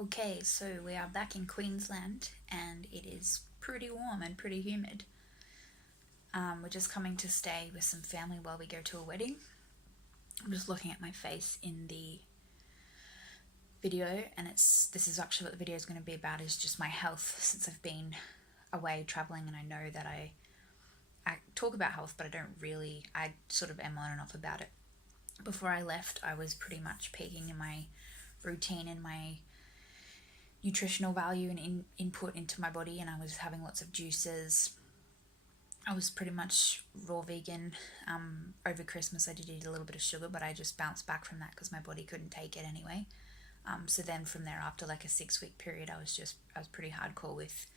Okay, so we are back in Queensland and it is pretty warm and pretty humid. We're just coming to stay with some family while we go to a wedding. I'm just looking at my face in the video, and this is actually what the video is going to be about, is just my health since I've been away traveling. And I know that I talk about health, but I sort of am on and off about it. Before I left, I was pretty much peaking in my routine and my nutritional value and input into my body, and I was having lots of juices. I was pretty much raw vegan. Over Christmas I did eat a little bit of sugar, but I just bounced back from that because my body couldn't take it anyway. So then from there, after like a 6 week period, I was pretty hardcore with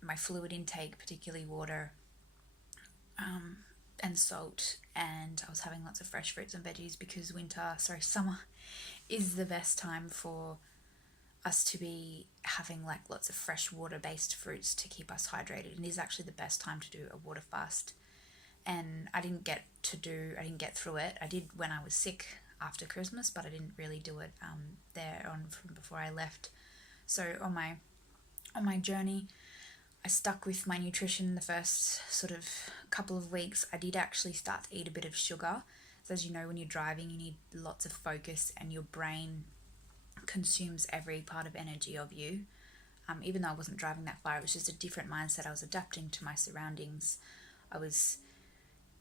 my fluid intake, particularly water, and salt, and I was having lots of fresh fruits and veggies because summer is the best time for us to be having like lots of fresh water based fruits to keep us hydrated, and is actually the best time to do a water fast. And I didn't get through it. I did when I was sick after Christmas, but I didn't really do it there on from before I left. So on my journey, I stuck with my nutrition the first sort of couple of weeks. I did actually start to eat a bit of sugar. So as you know, when you're driving, you need lots of focus, and your brain consumes every part of energy of you. Even though I wasn't driving that far, it was just a different mindset. I was adapting to my surroundings. I was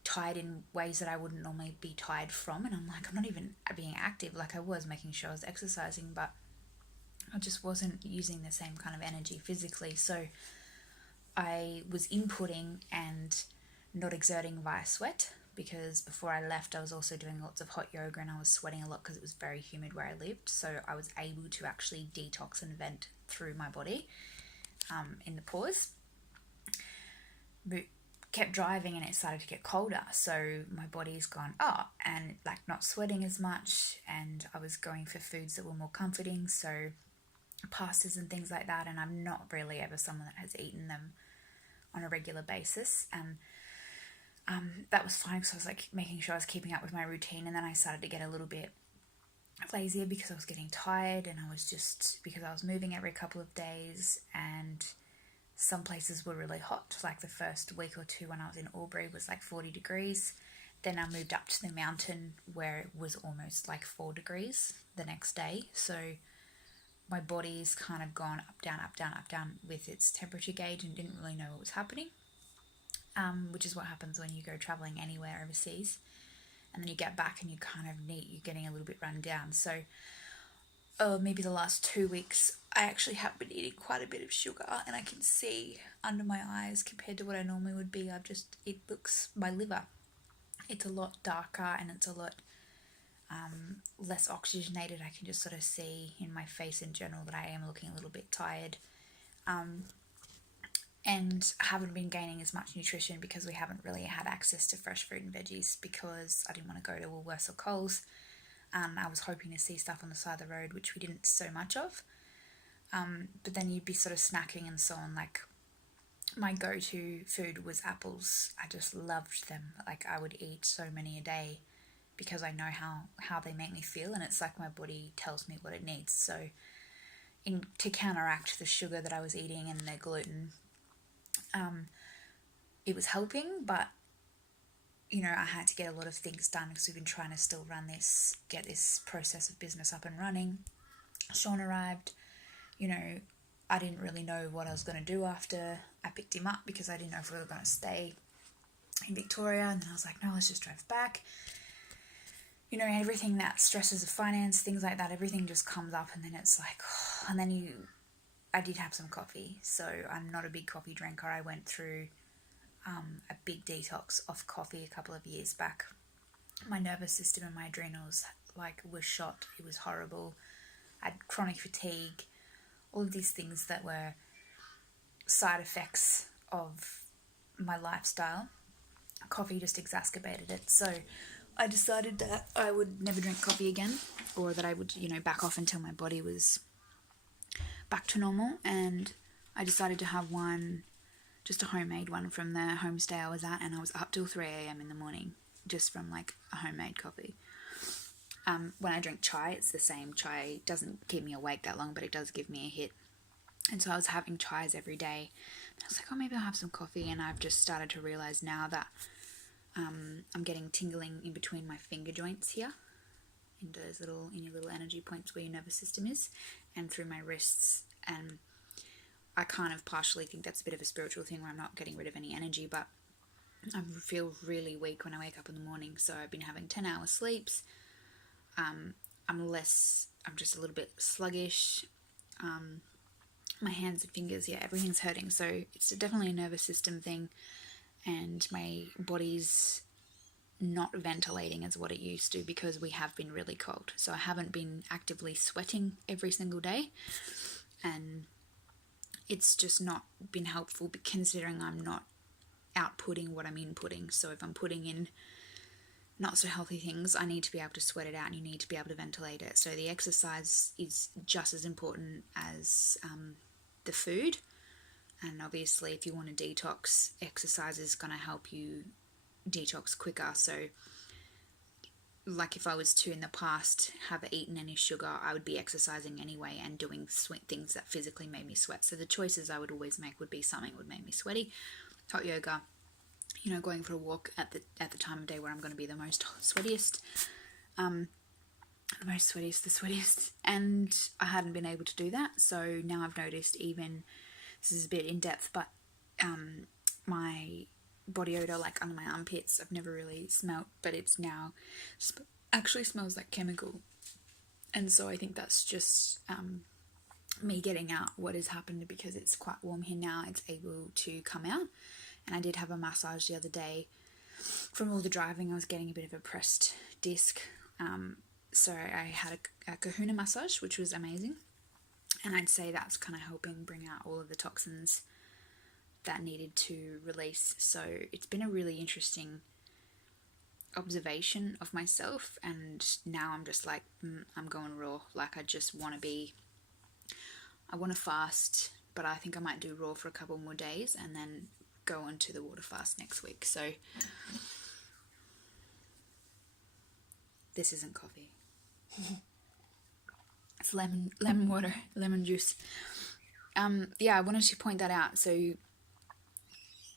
tired in ways that I wouldn't normally be tired from, and I'm not even being active. Like, I was making sure I was exercising, but I just wasn't using the same kind of energy physically. So I was inputting and not exerting via sweat, because before I left I was also doing lots of hot yoga and I was sweating a lot because it was very humid where I lived. So I was able to actually detox and vent through my body in the pause. But kept driving and it started to get colder, so my body's gone and like not sweating as much, and I was going for foods that were more comforting, so pastas and things like that. And I'm not really ever someone that has eaten them on a regular basis, and that was fine because I was like making sure I was keeping up with my routine. And then I started to get a little bit lazier because I was getting tired, and because I was moving every couple of days, and some places were really hot. Like the first week or two when I was in Albury was like 40 degrees. Then I moved up to the mountain where it was almost like 4 degrees the next day. So my body's kind of gone up, down, up, down, up, down with its temperature gauge, and didn't really know what was happening. Which is what happens when you go traveling anywhere overseas, and then you get back and you're getting a little bit run down. So maybe the last 2 weeks I actually have been eating quite a bit of sugar, and I can see under my eyes compared to what I normally would be. It looks, my liver, it's a lot darker and it's a lot less oxygenated. I can just sort of see in my face in general that I am looking a little bit tired. And haven't been gaining as much nutrition because we haven't really had access to fresh fruit and veggies, because I didn't want to go to Woolworths or Coles. I was hoping to see stuff on the side of the road, which we didn't so much of. But then you'd be sort of snacking and so on. Like, my go-to food was apples. I just loved them. Like, I would eat so many a day because I know how they make me feel, and it's like my body tells me what it needs. So to counteract the sugar that I was eating and the gluten, it was helping, but I had to get a lot of things done because we've been trying to still get this process of business up and running. Sean arrived. I didn't really know what I was going to do after I picked him up, because I didn't know if we were going to stay in Victoria, and then I was like, no, let's just drive back. Everything that stresses of finance, things like that, everything just comes up, and then it's like, I did have some coffee, so I'm not a big coffee drinker. I went through a big detox of coffee a couple of years back. My nervous system and my adrenals were shot. It was horrible. I had chronic fatigue, all of these things that were side effects of my lifestyle. Coffee just exacerbated it. So I decided that I would never drink coffee again, or that I would, back off until my body was back to normal. And I decided to have one, just a homemade one from the homestay I was at, and I was up till 3 a.m. in the morning just from like a homemade coffee. When I drink chai, it's the same. Chai doesn't keep me awake that long, but it does give me a hit. And so I was having chais every day. And I was like, oh, maybe I'll have some coffee. And I've just started to realize now that I'm getting tingling in between my finger joints here, in your little energy points where your nervous system is, and through my wrists. And I kind of partially think that's a bit of a spiritual thing where I'm not getting rid of any energy, but I feel really weak when I wake up in the morning. So I've been having 10-hour sleeps. I'm just a little bit sluggish. My hands and fingers, everything's hurting. So it's definitely a nervous system thing, and my body's not ventilating as what it used to because we have been really cold. So I haven't been actively sweating every single day, and it's just not been helpful considering I'm not outputting what I'm inputting. So if I'm putting in not so healthy things, I need to be able to sweat it out, and you need to be able to ventilate it. So the exercise is just as important as the food. And obviously if you want to detox, exercise is going to help you detox quicker. So like if I was to in the past have eaten any sugar, I would be exercising anyway and doing things that physically made me sweat. So the choices I would always make would be something that would make me sweaty. Hot yoga, going for a walk at the time of day where I'm going to be the most sweatiest, the sweatiest, and I hadn't been able to do that. So now I've noticed, even, this is a bit in depth, but my body odor, like under my armpits, I've never really smelt, but it's now actually smells like chemical. And so I think that's just me getting out what has happened, because it's quite warm here now. It's able to come out. And I did have a massage the other day. From all the driving, I was getting a bit of a pressed disc. So I had a kahuna massage, which was amazing. And I'd say that's kind of helping bring out all of the toxins that needed to release. So it's been a really interesting observation of myself. And now I'm just like, I'm going raw. Like I want to fast, but I think I might do raw for a couple more days and then go on to the water fast next week. So this isn't coffee. It's lemon water, lemon juice. I wanted to point that out. So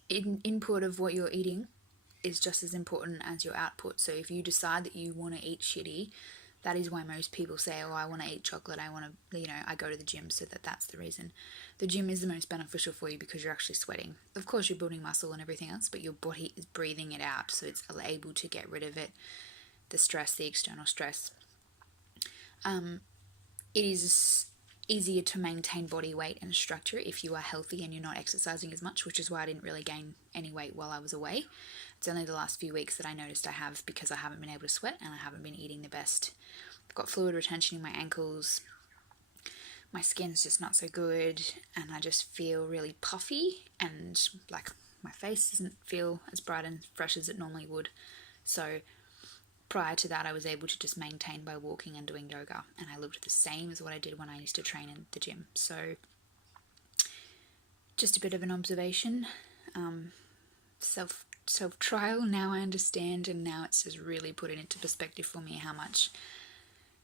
input of what you're eating is just as important as your output. So if you decide that you want to eat shitty, that is why most people say, oh, I want to eat chocolate, I go to the gym, so that's the reason. The gym is the most beneficial for you because you're actually sweating. Of course, you're building muscle and everything else, but your body is breathing it out, so it's able to get rid of it, the stress, the external stress. It is easier to maintain body weight and structure if you are healthy and you're not exercising as much, which is why I didn't really gain any weight while I was away. It's only the last few weeks that I noticed I have, because I haven't been able to sweat and I haven't been eating the best. I've got fluid retention in my ankles. My skin's just not so good, and I just feel really puffy, and like my face doesn't feel as bright and fresh as it normally would. So prior to that, I was able to just maintain by walking and doing yoga, and I looked the same as what I did when I used to train in the gym. So just a bit of an observation, self-trial. Now I understand, and now it's just really put it into perspective for me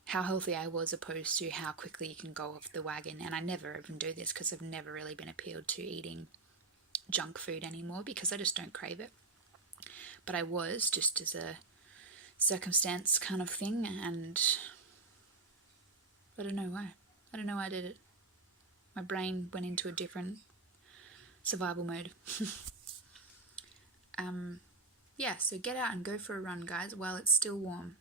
how healthy I was, opposed to how quickly you can go off the wagon. And I never even do this because I've never really been appealed to eating junk food anymore, because I just don't crave it. But I was, just as a circumstance kind of thing, and I don't know why. I don't know why I did it. My brain went into a different survival mode. So get out and go for a run, guys, while it's still warm.